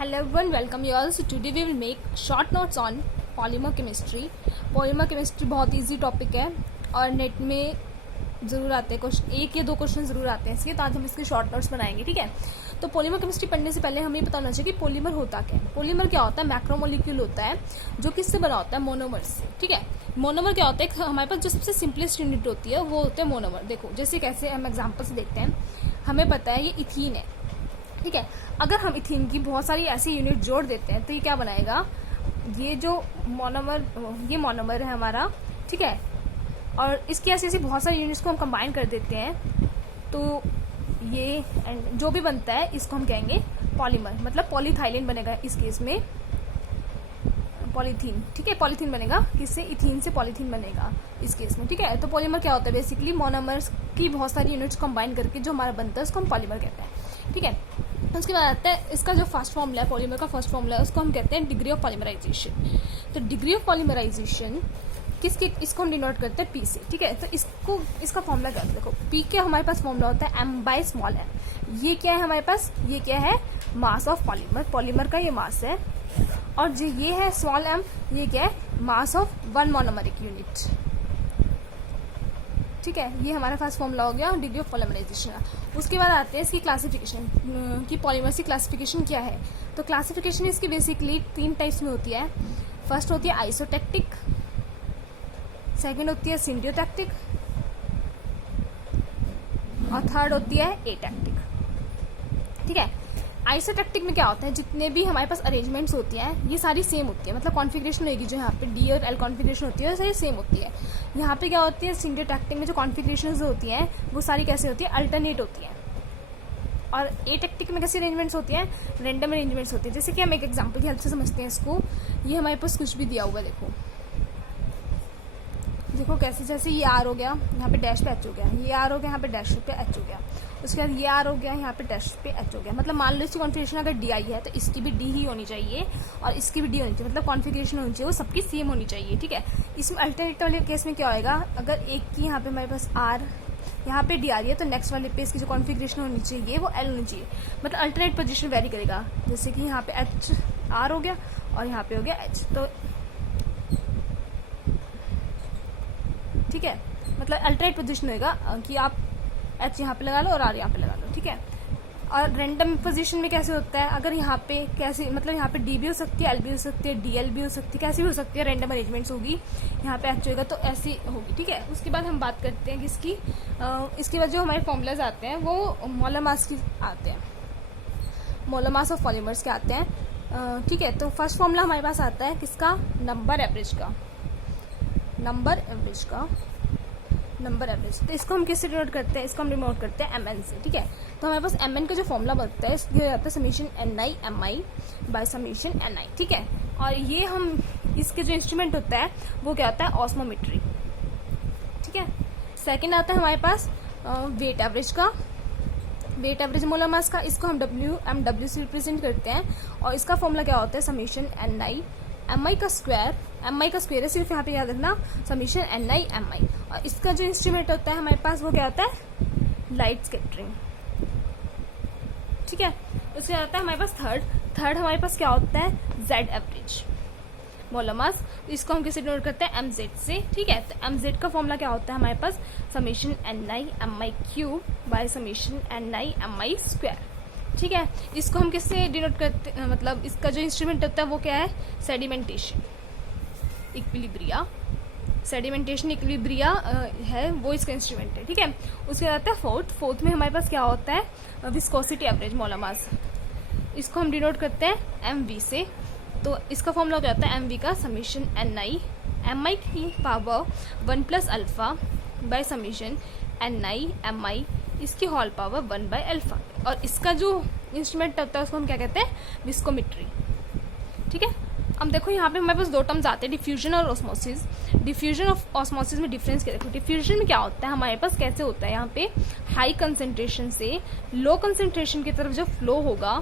Hello everyone, welcome you all. So today we will make short notes on polymer chemistry. Polymer chemistry बहुत easy topic है और net में ज़रूर आते हैं क्वेश्चन, एक या दो क्वेश्चन ज़रूर आते हैं इसके, तो आज हम इसके शॉर्ट नोट्स बनाएंगे. ठीक है, तो पॉलीमर केमिस्ट्री पढ़ने से पहले हमें ये पता होना चाहिए कि पॉलीमर होता क्या है. पॉलीमर क्या होता है? मैक्रोमोलिक्यूल होता है जो किससे बना होता है? मोनोमर से. ठीक है, मोनोमर क्या होता है? हमारे पास जो सबसे सिंपलेस्ट यूनिट होती है वो होते हैं मोनोमर. देखो जैसे कैसे हम एग्जाम्पल से देखते हैं. हमें पता है ये इथीन है. ठीक है, अगर हम इथीन की बहुत सारी ऐसी यूनिट जोड़ देते हैं तो ये क्या बनाएगा? ये जो मोनोमर, ये मोनोमर है हमारा. ठीक है, और इसकी ऐसी ऐसी बहुत सारी यूनिट्स को हम कंबाइन कर देते हैं तो ये जो भी बनता है इसको हम कहेंगे पॉलीमर. मतलब पॉलीथाइलिन बनेगा इस केस में, पॉलीथीन. ठीक है, पॉलीथीन बनेगा किससे? इथीन से पॉलीथीन बनेगा इस केस में. ठीक है, तो पॉलीमर क्या होता है? बेसिकली मोनोमर्स की बहुत सारी यूनिट्स कंबाइन करके जो हमारा बनता है उसको हम पॉलीमर कहते हैं. ठीक है, उसके बाद आता है इसका जो फर्स्ट फॉर्मूला है, पॉलीमर का फर्स्ट फॉर्मूला है, उसको हम कहते हैं डिग्री ऑफ पॉलीमराइजेशन. तो डिग्री ऑफ पॉलीमराइजेशन किसके, इसको हम डिनोट करते हैं पी से. ठीक है, तो इसका फॉर्मूला क्या है? देखो पी के हमारे पास फॉर्मूला होता है एम बाय स्मॉल एम. ये क्या है हमारे पास? ये क्या है? Mass of polymer. पॉलीमर का ये मास है. और जो ये है स्मॉल एम, ये क्या है? Mass of one monomeric unit. ठीक है, ये हमारा फर्स्ट फॉर्मूला हो गया डिग्री ऑफ पॉलीमराइजेशन. उसके बाद आते हैं इसकी क्लासिफिकेशन कि पॉलीमर की क्लासिफिकेशन क्या है. तो क्लासिफिकेशन इसकी बेसिकली तीन टाइप्स में होती है. फर्स्ट होती है आइसोटेक्टिक, सेकेंड होती है सिम्बियोटैक्टिक और थर्ड होती है एटैक्टिक. ठीक है, आइसोटेक्टिक में क्या होता है? जितने भी हमारे पास अरेंजमेंट्स होती हैं ये सारी सेम होती है. मतलब कॉन्फ़िगरेशन होगी जो यहाँ पे डी और एल कॉन्फ़िगरेशन होती है वो सारी सेम होती है. यहाँ पे क्या होती है? सिम्बियोटैक्टिक में जो कॉन्फ़िगरेशन होती हैं वो सारी कैसे होती है? अल्टरनेट होती है. और एटैक्टिक में कैसी अरेंजमेंट्स होती हैं? रैंडम अरेंजमेंट्स होती है. जैसे कि हम एक एग्जाम्पल की हेल्प से समझते हैं इसको. ये हमारे पास कुछ भी दिया हुआ है. देखो कैसे, जैसे ये आर हो गया, यहाँ पे डैश पे एच हो गया, ये आर हो गया, यहाँ पे डैश पे एच हो गया, उसके बाद ये आर हो गया, यहाँ पे डैश पे एच हो गया. मतलब मान लो इसकी कॉन्फ़िगरेशन अगर डी आई है तो इसकी भी डी ही होनी चाहिए और इसकी भी डी होनी चाहिए. मतलब कॉन्फ़िगरेशन होनी चाहिए वो सबकी सेम होनी चाहिए. ठीक है, इसमें अल्टरनेट वाले केस में क्या होएगा? अगर एक की यहाँ पे हमारे पास आर, यहाँ पे डी आ रही है तो नेक्स्ट वाले पे इसकी जो कॉन्फ़िगरेशन होनी चाहिए वो एल होनी चाहिए. मतलब अल्टरनेट पोजीशन वेरी करेगा. जैसे कि यहाँ पे एच आर हो गया और यहाँ पे हो गया एच. तो ठीक है, मतलब अल्टरनेट पोजीशन होगा कि आप एच यहाँ पे लगा लो और आर यहाँ पे लगा लो. ठीक है, और रैंडम पोजीशन में कैसे होता है? अगर यहाँ पे कैसे, मतलब यहाँ पे डी भी हो सकती है, एल भी हो सकती है, डी एल भी हो सकती है, कैसी भी हो सकती है. रैंडम अरेंजमेंट्स होगी, यहाँ पे एच होगा तो ऐसी होगी. ठीक है, उसके बाद हम बात करते हैं किसकी, इसके बाद जो हमारे फॉर्मूलाज आते हैं वो मोलर मास की आते हैं. मोलर मास ऑफ पॉलीमर्स के आते हैं. ठीक है, तो फर्स्ट फॉर्मूला हमारे पास आता है किसका? नंबर एवरेज का. Number average. तो इसको हम किससे डिनोट करते हैं? इसको हम डिनोट करते हैं एम एन से. ठीक है, तो हमारे पास एम एन का जो फॉर्मूला बनता है ये आता है summation N I M I by summation N I. ठीक है, और ये हम इसके जो इंस्ट्रूमेंट होता है वो क्या होता है? ऑस्मोमेट्री. ठीक है, सेकेंड आता है हमारे पास वेट एवरेज का. वेट एवरेज मोलर मास का, इसको हम डब्ल्यू से रिप्रेजेंट करते हैं और इसका फॉर्मूला क्या होता है? Summation N I M I का स्क्वायर. एम आई का स्क्वायर है सिर्फ यहाँ पे याद रखना, summation N I M I. और इसका जो इंस्ट्रूमेंट होता है हमारे पास वो क्या होता है? Light scattering. ठीक है, उसके बाद आता है हमारे पास थर्ड हमारे पास क्या होता है? जेड एवरेज मोलर मास. इसको हम किसे डिनोट करते हैं? एम जेड से. ठीक है, तो एम जेड का फॉर्मूला क्या होता है हमारे पास? Summation N I M I cube by summation N I M I square. ठीक है, इसको हम किससे डिनोट करते हैं? मतलब इसका जो इंस्ट्रूमेंट होता है वो क्या है? Sedimentation equilibria. सेडिमेंटेशन इक्विलिब्रिया है वो इसका इंस्ट्रूमेंट है. ठीक है, उसके बाद आता है फोर्थ में हमारे पास क्या होता है? विस्कोसिटी एवरेज मोलर मास. इसको हम डिनोट करते हैं एम वी से. तो इसका फॉर्मूला क्या होता है? एम वी का summation N I M I की power 1 plus alpha by summation N I M I इसकी होल पावर 1 बाय अल्फा. और इसका जो इंस्ट्रूमेंट होता है उसको हम क्या कहते हैं? विस्कोमेट्री. ठीक है, अब देखो यहाँ पे हमारे पास दो टर्म्स आते हैं, डिफ्यूजन और ऑस्मोसिस. डिफ्यूजन और ऑस्मोसिस में डिफरेंस क्या? देखो डिफ्यूजन में क्या होता है हमारे पास, कैसे होता है? यहाँ पे हाई कंसेंट्रेशन से लो कंसेंट्रेशन की तरफ जो फ्लो होगा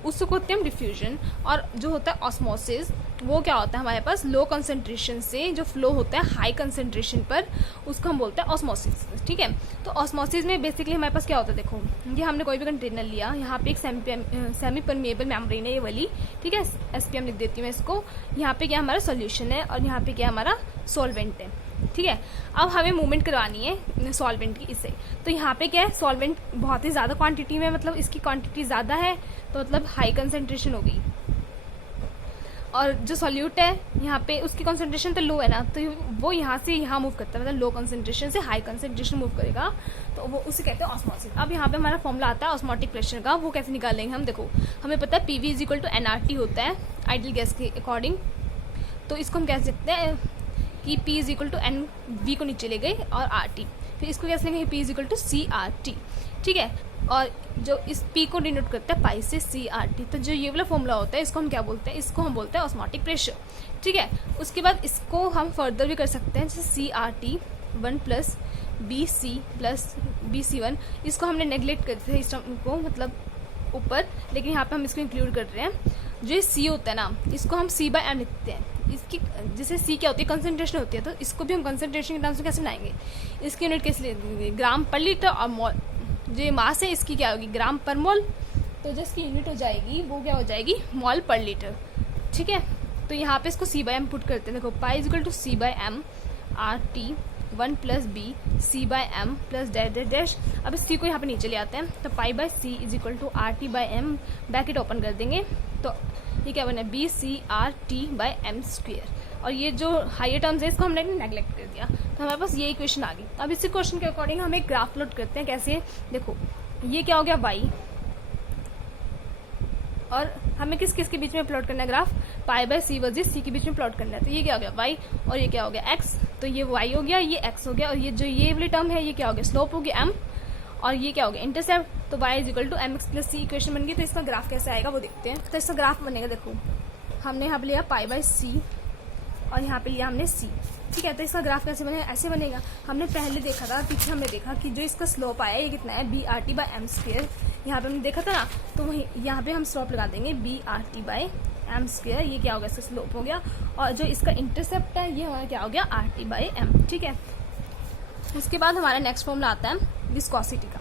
उसको कहते हैं हम डिफ्यूजन। और जो होता है ऑस्मोसिस, वो क्या होता है हमारे पास लो कंसंट्रेशन से जो फ्लो होता है हाई कंसंट्रेशन पर, उसको हम बोलते हैं ऑस्मोसिस, ठीक है। तो ऑस्मोसिस में बेसिकली हमारे पास क्या होता है, देखो ये हमने कोई भी कंटेनर लिया, यहाँ पे एक सेमी परमेएबल मेम्ब्रेन है ये वाली, ठीक है, SPM लिख देती हूँ मैं इसको। यहाँ पे क्या हमारा सोल्यूशन है और यहाँ पे क्या हमारा सॉल्वेंट है, ठीक है। अब हमें मूवमेंट करवानी है सॉल्वेंट की इससे, तो यहाँ पे क्या है, सॉल्वेंट बहुत ही ज्यादा क्वांटिटी में, मतलब इसकी क्वांटिटी ज्यादा है, तो मतलब हाई कंसंट्रेशन हो गई। और जो सॉल्यूट है यहाँ पे उसकी कंसंट्रेशन तो लो है ना, तो वो यहाँ से यहाँ मूव करता है, मतलब लो कंसंट्रेशन से हाई कंसंट्रेशन मूव करेगा, तो वो उसे कहते हैं ऑस्मोसिस। अब यहाँ पे हमारा फॉर्मूला आता है ऑस्मोटिक प्रेशर का, वो कैसे निकालेंगे हम, देखो हमें पता है PV is equal to nRT होता है आइडियल गैस के अकॉर्डिंग, तो इसको हम कह सकते हैं कि P is equal to NV को नीचे ले गए और RT, फिर इसको कैसे लेंगे, P is equal to CRT, ठीक है। और जो इस P को डिनोट करता है पाई से CRT, तो जो ये वाला फॉर्मूला होता है इसको हम क्या बोलते हैं, इसको हम बोलते हैं ऑस्मोटिक प्रेशर, ठीक है। उसके बाद इसको हम फर्दर भी कर सकते हैं, जैसे CRT 1 plus BC plus BC1, इसको हमने नेग्लेक्ट करते हैं इस टर्म को, मतलब ऊपर, लेकिन यहाँ पे हम इसको इंक्लूड कर रहे हैं। जो ये C होता है ना, इसको हम C/M लिखते हैं, इसकी जैसे C क्या होती है, कंसंट्रेशन होती है, तो इसको भी हम कंसंट्रेशन के टर्म्स में कैसे बनाएंगे, इसकी यूनिट कैसे लेंगे, ग्राम पर लीटर, और मोल, जो ये मास है इसकी क्या होगी, ग्राम पर मोल, तो जो इसकी यूनिट हो जाएगी वो क्या हो जाएगी, मोल पर लीटर, ठीक है। तो यहाँ पे इसको C/M पुट करते हैं, देखो pi is equal to C/M RT 1 plus B C/M plus dash dash dash. अब इस C को यहाँ पे नीचे ले आते हैं, तो pi by C is equal to RT/M, bracket open कर देंगे, तो ये क्या बना, BCRT/M स्क्वायर। और ये जो हायर टर्म्स है इसको हमने नेग्लेक्ट कर दिया, तो हमारे पास ये इक्वेशन आ गई। अब इसी क्वेश्चन के अकॉर्डिंग हम एक ग्राफ प्लॉट करते हैं, कैसे, देखो ये क्या हो गया y, और हमें किस किस के बीच में प्लॉट करना है graph, pi by C versus C के बीच में प्लॉट करना है, तो ये क्या हो गया y और ये क्या हो गया x, तो ये y हो गया, ये x हो गया, और ये जो ये वाली टर्म है ये क्या हो गया, स्लोप हो गया m, और ये क्या हो गया, इंटरसेप्ट, तो y is equal to mx plus c equation बन गई। तो इसका ग्राफ कैसे आएगा वो देखते हैं। तो इसका ग्राफ बनेगा, देखो हमने यहाँ पे लिया पाई बाय C और यहाँ पे लिया हमने C, ठीक है। तो इसका ग्राफ कैसे बनेगा, ऐसे बनेगा। हमने पहले देखा था, पीछे हमने देखा कि जो इसका स्लोप आया ये कितना है, BRT/M स्क्वायर, यहाँ पे हमने देखा था ना, तो वही यहाँ पे हम स्लोप लगा देंगे BRT/M स्क्वायर, ये क्या हो गया, इसका स्लोप हो गया, और जो इसका इंटरसेप्ट है ये हमारा क्या हो गया, RT/M, ठीक है। उसके बाद हमारा नेक्स्ट फॉर्मूला आता है विस्कोसिटी का।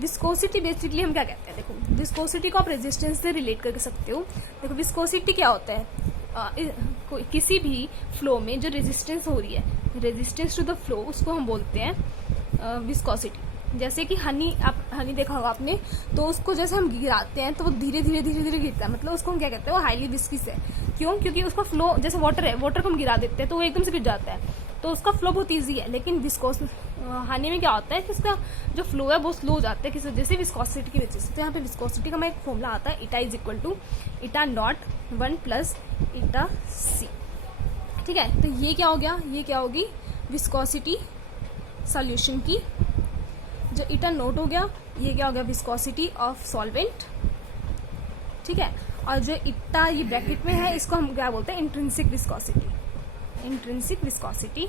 विस्कोसिटी बेसिकली हम क्या कहते हैं, देखो विस्कोसिटी को आप रेजिस्टेंस से रिलेट कर सकते हो। देखो विस्कोसिटी क्या होता है, किसी भी फ्लो में जो रेजिस्टेंस हो रही है, रेजिस्टेंस टू द फ्लो, उसको हम बोलते हैं विस्कोसिटी। जैसे कि हनी, आप हनी देखा होगा आपने, तो उसको जैसे हम गिराते हैं तो वो धीरे धीरे धीरे धीरे गिरता है, मतलब उसको हम क्या कहते हैं, वो हाईली विस्किस है। क्यों, क्योंकि उसका फ्लो, जैसे वाटर है, वाटर को हम गिरा देते हैं तो वो एकदम से गिर जाता है, तो उसका फ्लो बहुत ईजी है। लेकिन विस्कोस हनी में क्या होता है कि उसका जो फ्लो है वो स्लो हो जाता है, किस वजह से, विस्कोसिटी की वजह से। तो यहाँ पे विस्कोसिटी का मैं एक फॉर्मूला आता है, इटा इज इक्वल टू इटा नॉट 1 प्लस इटा C, ठीक है। तो ये क्या हो गया, ये क्या होगी, विस्कोसिटी सॉल्यूशन की, जो इटा नोट हो गया ये क्या हो गया, विस्कोसिटी ऑफ सॉल्वेंट, ठीक है। और जो इटा ये ब्रैकेट में है इसको हम क्या बोलते हैं, इंट्रिंसिक विस्कोसिटी, इंट्रिंसिक विस्कोसिटी,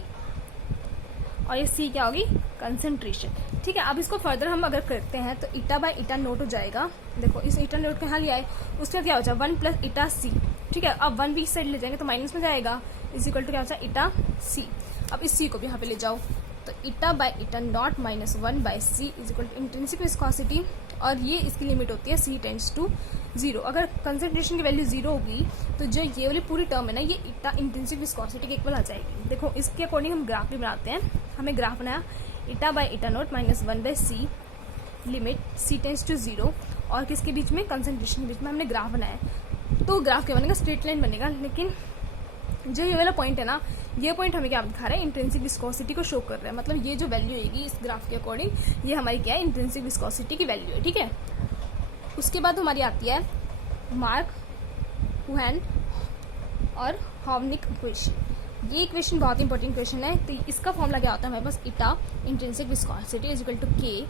और ये C क्या होगी, कंसंट्रेशन, ठीक है। अब इसको फर्दर हम अगर करते हैं तो इटा बाय इटा नोट हो जाएगा। देखो इस इटा नोट को यहाँ लिया है, उसका क्या हो जाएगा 1 प्लस इटा C, ठीक है। अब 1 भी इस साइड ले जाएंगे तो माइनस में जाएगा, इज इक्वल टू क्या हो जाएगा, इटा C। अब इस C को भी यहाँ पे ले जाओ, तो eta by eta naught minus 1 by C is equal to intrinsic viscosity, और ये इसकी लिमिट होती है C टेंड्स टू 0। अगर कंसंट्रेशन की वैल्यू 0 होगी तो जो ये वाली पूरी टर्म है ना, ये इटा इंट्रिंसिक विस्कोसिटी के इक्वल आ जाएगी। देखो इसके अकॉर्डिंग हम ग्राफ भी बनाते हैं। हमें ग्राफ बनाया, eta by eta naught minus 1 by C, limit C tends to 0, और किसके बीच में, कंसंट्रेशन के बीच में हमने ग्राफ बनाया। तो ग्राफ क्या बनेगा, स्ट्रेट लाइन बनेगा। लेकिन जो ये वाला पॉइंट है ना, ये पॉइंट हमें क्या दिखा रहा है, इंट्रिंसिक विस्कोसिटी को शो कर रहा है। मतलब ये जो वैल्यू होगी इस ग्राफ के अकॉर्डिंग, ये हमारी क्या है, इंट्रिंसिक विस्कोसिटी की वैल्यू है, ठीक है। उसके बाद हमारी आती है मार्क कुहन और हॉर्निक इक्वेशन। ये इक्वेशन बहुत इंपॉर्टेंट इक्वेशन है। तो इसका फॉर्मूला क्या होता है हमारे पास, eta intrinsic viscosity is equal to K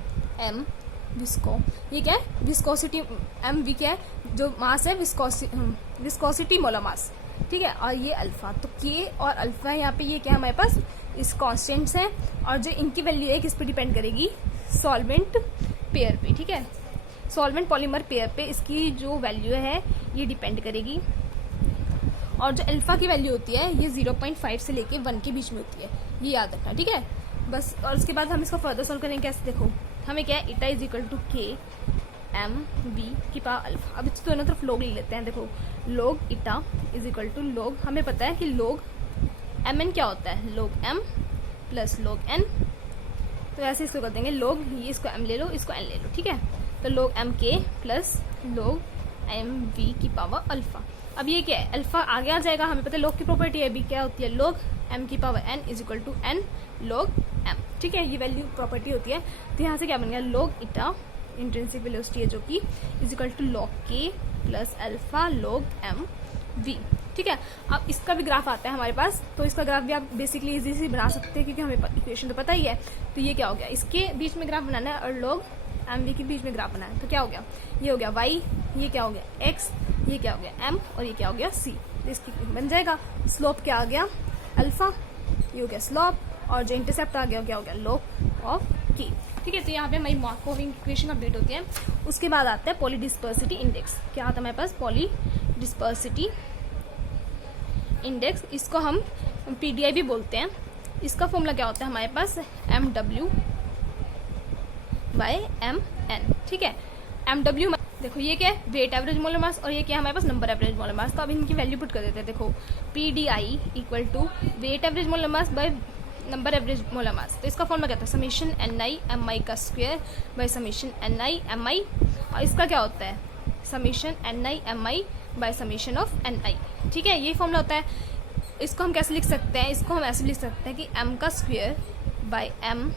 M विस्को, ये क्या है, विस्कोसिटी, M V क्या है, जो मास है, विस्कोसिटी मोलर मास, ठीक है। और ये अल्फा, तो K और अल्फा यहाँ पे ये क्या है हमारे पास, इस कॉन्स्टेंट्स हैं, और जो इनकी वैल्यू है किस पे डिपेंड करेगी, सॉल्वेंट पेयर पे, ठीक है। सॉल्वेंट पॉलीमर पेयर पे इसकी जो वैल्यू है ये डिपेंड करेगी, और जो अल्फा की वैल्यू होती है ये 0.5 से लेके 1 के बीच में होती है, ये याद रखना, ठीक है बस। और उसके बाद हम इसको फर्दर सॉल्व करेंगे कैसे, देखो हमें क्या है, इटा इज इक्वल टू के एम वी की पावर अल्फा। अब इसको दोनों तरफ लोग ले लेते हैं, देखो लोग इटा इज इक्वल टू लोग, हमें पता है कि लोग एम एन क्या होता है, लोग एम प्लस लोग एन, तो ऐसे इसको कर देंगे लोग, ये इसको एम ले लो, इसको एन ले लो, ठीक है, तो लोग एम के प्लस लोग एम वी की पावर अल्फा। अब ये क्या है, अल्फा आगे आ जाएगा, हमें पता है लोग की प्रॉपर्टी है भी क्या होती है, लोग एम की power N is equal to N log M, ठीक है, ये वैल्यू प्रॉपर्टी होती है। तो यहाँ से क्या बन गया, लोग इटा इंट्रिंसिक वेलोसिटी है जो कि इज इक्वल टू लॉग के प्लस अल्फा लोग एम वी, ठीक है। अब इसका भी ग्राफ आता है हमारे पास, तो इसका ग्राफ भी आप बेसिकली इजी से बना सकते हैं क्योंकि हमें इक्वेशन तो पता ही है। तो ये क्या हो गया, इसके बीच में ग्राफ बनाना है और लोग एम वी के बीच में ग्राफ बनाना है, तो क्या हो गया, ये हो गया वाई, ये क्या हो गया एक्स, ये क्या हो गया एम, और ये क्या हो गया सी, तो इसकी बन जाएगा स्लोप क्या आ गया अल्फा, ये हो गया स्लोप, और जो इंटरसेप्ट आ गया क्या हो गया लोग ऑफ के, ठीक है। तो यहाँ पे हमारी मार्कोविंग इक्वेशन कंप्लीट होती है। उसके बाद आता है पॉलीडिस्पर्सिटी इंडेक्स, क्या आता है हमारे पास पॉलीडिस्पर्सिटी इंडेक्स, इसको हम पीडीआई भी बोलते हैं। इसका फॉर्मूला क्या होता है हमारे पास, M W by M N, ठीक है। एम डब्ल्यू देखो ये क्या है, वेट एवरेज मोलर मास, और ये क्या है हमारे पास नंबर एवरेज मोलर मास। तो अब इनकी वैल्यू पुट कर देते हैं, देखो PDI equal to weight average molar mass by number average molar mass. तो इसका फॉर्मूला क्या था, summation N I M I का square by summation N I M I, और इसका क्या होता है summation N I M I by summation of N I, ठीक है, ये फॉर्मूला होता है। इसको हम कैसे लिख सकते हैं, इसको हम ऐसे लिख सकते हैं कि एम का स्क्वायर बाय एम,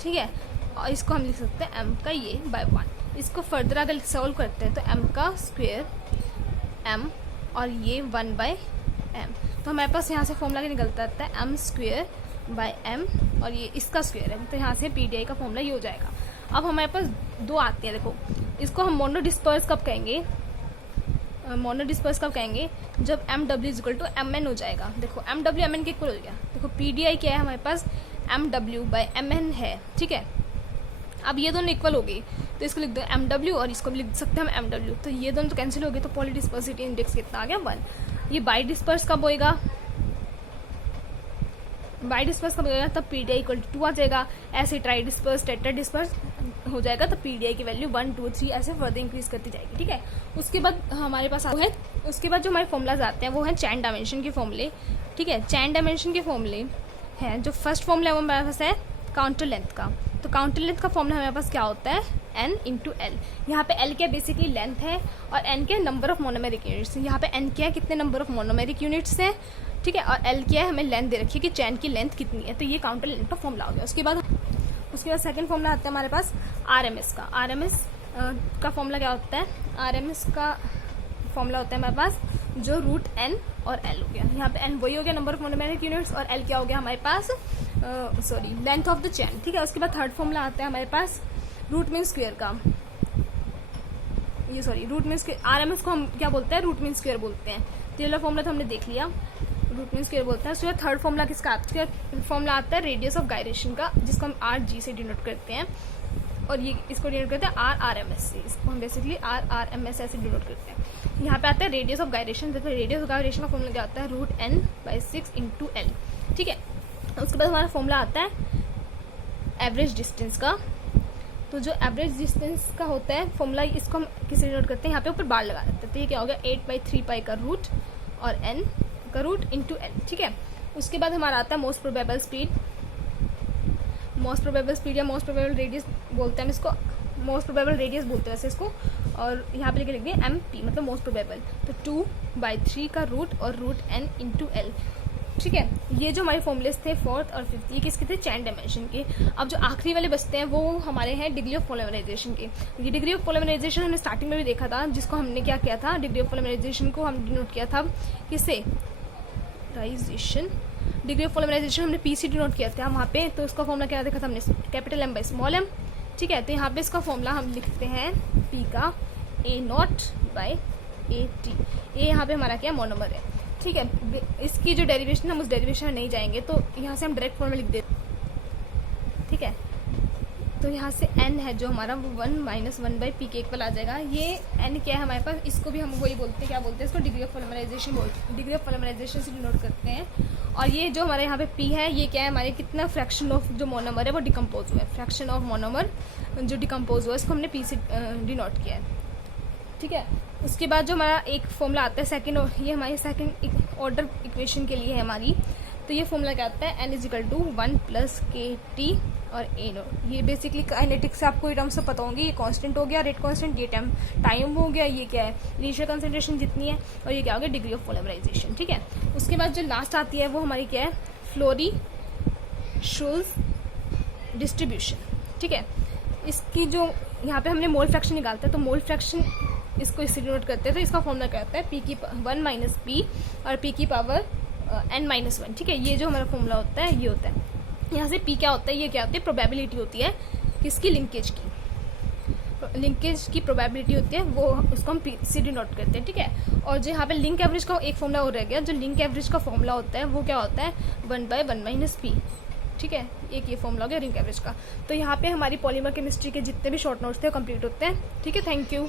ठीक है, और इसको हम लिख सकते हैं एम का ये बाय 1। इसको फर्दर अगर सॉल्व करते हैं तो एम का स्क्वायर एम और ये 1 बाय एम, तो हमारे पास यहाँ से फॉर्मूला निकलता है एम स्क्वायर बाय एम और ये इसका स्क्वायर है, तो यहाँ से पीडीआई का फॉर्मूला ये हो जाएगा। अब हमारे पास दो आते हैं, देखो इसको हम मोनो डिस्पर्स कब कहेंगे, मोनो डिस्पर्स कब कहेंगे, जब M W equal to M N हो जाएगा। देखो एम डब्ल्यू एम एन के इक्वल हो गया, देखो पीडीआई क्या है हमारे पास M W by M N है, ठीक है। अब ये दोनों इक्वल हो गई तो इसको लिख दो एम डब्ल्यू और इसको भी लिख सकते हैं हम एम डब्ल्यू, तो ये दोनों तो कैंसिल हो गए, तो पॉलीडिस्पर्सिटी इंडेक्स कितना आ गया 1। ये बाई डिस्पर्स कब होएगा, बाई डिस्पर्स कब होएगा, तब पीडीआई इक्वल टू 2 आ जाएगा। ऐसे ट्राई डिस्पर्स टेट्रा डिस्पर्स हो जाएगा तो पीडीआई की वैल्यू 1 2 3 ऐसे फर्दर इंक्रीज करती जाएगी, ठीक है। उसके बाद हमारे पास है, उसके बाद जो हमारे फॉर्मूलाज आते हैं वो है चैन डायमेंशन के फॉर्मूले, ठीक है। चैन डायमेंशन के फॉर्मूले हैं, जो फर्स्ट फॉर्मूला है वो हमारे पास है काउंटर लेंथ का। तो काउंटर लेंथ का फॉर्मूला हमारे पास क्या होता है, n इंटू एल। यहाँ पे l क्या बेसिकली लेंथ है और n क्या नंबर ऑफ मोनोमेरिक यूनिट्स। यहाँ पे n क्या है, कितने नंबर ऑफ मोनोमेरिक यूनिट्स है, ठीक है, और l क्या है, हमें लेंथ दे रखी है कि चैन की लेंथ कितनी है, तो ये काउंटर लेंथ का फॉर्मूला हो गया। उसके बाद सेकंड फॉर्मूला आता है हमारे पास आरएमएस का। आरएमएस का फॉर्मूला क्या होता है, आरएमएस का फॉर्मूला होता है हमारे पास जो रूट n और l हो गया। यहाँ पे n वही हो गया नंबर ऑफ मोनोमेरिक यूनिट्स और l क्या हो गया हमारे पास लेंथ ऑफ द चैन, ठीक है। उसके बाद थर्ड फॉर्मूला आता है हमारे पास रूट मीन स्क्वायर का, ये रूट मीन स्क्वायर, आरएमएस को हम क्या बोलते हैं, रूट मीन स्क्वायर बोलते हैं। तो ये फॉर्मूला तो हमने देख लिया, रूट मीन स्क्वायर बोलते हैं। उसके बाद थर्ड फॉर्मूला किसका आता है, फॉर्मूला आता है रेडियस ऑफ गायरेशन का, जिसको हम आर जी से डिनोट करते हैं, और ये इसको डिनोट करते हैं आर आर एम एस से, इसको हम basically R R M S ऐसे डिनोट करते हैं। यहाँ पे आता है रेडियस ऑफ गायरेशन, जैसे रेडियस ऑफ गायरेशन का फॉर्मूला क्या होता है, root N by 6 into L, ठीक है। उसके बाद हमारा फॉर्मूला आता है एवरेज डिस्टेंस का। तो जो एवरेज डिस्टेंस का होता है फॉर्मूला, इसको हम किसे डिनोट करते हैं, यहाँ पे ऊपर बार लगा देते हैं, तो ये क्या हो गया 8/3 पाई का रूट और n का रूट इंटू एल, ठीक है। उसके बाद हमारा आता है most probable speed, most probable speed या मोस्ट प्रोबेबल रेडियस बोलते हैं हम इसको, मोस्ट प्रोबेबल रेडियस बोलते हैं वैसे इसको, और यहाँ पे लिख दिए एम पी मतलब मोस्ट प्रोबेबल, तो 2/3 का रूट और रूट n इंटू एल, ठीक है। ये जो हमारे फॉर्मूलेस थे फोर्थ और फिफ्थ, ये किसके थे, चैन डायमेंशन के। अब जो आखिरी वाले बचते हैं वो हमारे हैं डिग्री ऑफ पॉलीमराइजेशन के। ये डिग्री ऑफ पॉलीमराइजेशन हमने स्टार्टिंग में भी देखा था, जिसको हमने क्या किया था, डिग्री ऑफ पॉलीमराइजेशन को हम डिनोट किया था किससे, राइजेशन, डिग्री ऑफ पॉलीमराइजेशन हमने पी से डिनोट किया था वहाँ पे। तो उसका फॉर्मूला क्या देखा था हमने, capital M by small M, ठीक है। तो यहाँ पे इसका फॉर्मूला हम लिखते हैं पी का A0/AT। ए यहाँ पे हमारा क्या मोनोमर है, ठीक है। इसकी जो डेरिवेशन हम उस डेरिवेशन में नहीं जाएंगे, तो यहाँ से हम डायरेक्ट फॉर्म में लिख देते, ठीक है। तो यहाँ से n है जो हमारा वो 1 - 1/p के इक्वल आ जाएगा। ये n क्या है हमारे पास, इसको भी हम वही बोलते हैं, क्या बोलते हैं इसको, डिग्री ऑफ पॉलीमराइजेशन बोलते, डिग्री ऑफ पॉलीमराइजेशन से डिनोट करते हैं। और ये जो हमारे यहाँ पे p है, ये क्या है, हमारे कितना फ्रैक्शन ऑफ जो मोनोमर है वो डिकम्पोज हुआ है, फ्रैक्शन ऑफ मोनोमर जो डिकम्पोज हुआ है इसको हमने p से डिनोट किया है, ठीक है। उसके बाद जो हमारा एक फॉर्मूला आता है सेकंड, ये हमारी सेकंड ऑर्डर इक्वेशन के लिए है हमारी, तो ये फॉर्मूला क्या आता है, n = 1 + kT और a नॉट। ये बेसिकली काइनेटिक्स से आपको ये टर्म सब पता होंगे, ये कांस्टेंट हो गया, रेट कांस्टेंट, ये टाइम हो गया, ये क्या है इनिशियल कंसंट्रेशन जितनी है, और ये क्या हो गया, डिग्री ऑफ पॉलीमराइजेशन, ठीक है। उसके बाद जो लास्ट आती है वो हमारी क्या है, फ्लोरी-शुल्ज डिस्ट्रीब्यूशन, ठीक है। इसकी जो यहाँ पे हमने मोल फ्रैक्शन निकालते हैं, तो मोल फ्रैक्शन इसको इससे डिनोट करते हैं, तो इसका फॉर्मूला क्या होता है, p⁻1 - p और p⁻n-1, ठीक है। ये जो हमारा फॉर्मूला होता है ये होता है। यहाँ से p क्या होता है, ये क्या होती है, प्रोबेबिलिटी होती है किसकी, लिंकेज की, लिंकेज की प्रोबेबिलिटी होती है, वो उसको हम p से डिनोट करते हैं, ठीक है। और जो यहाँ पे लिंक एवरेज का एक फॉर्मूला और रह गया, जो लिंक एवरेज का फॉर्मूला होता है वो क्या होता है, 1/1 - p, ठीक है। एक ये फॉर्मूला हो गया लिंक एवरेज का। तो यहाँ पे हमारी पॉलीमर केमिस्ट्री के जितने भी शॉर्ट नोट्स थे वो कंप्लीट होते हैं, ठीक है। Thank you.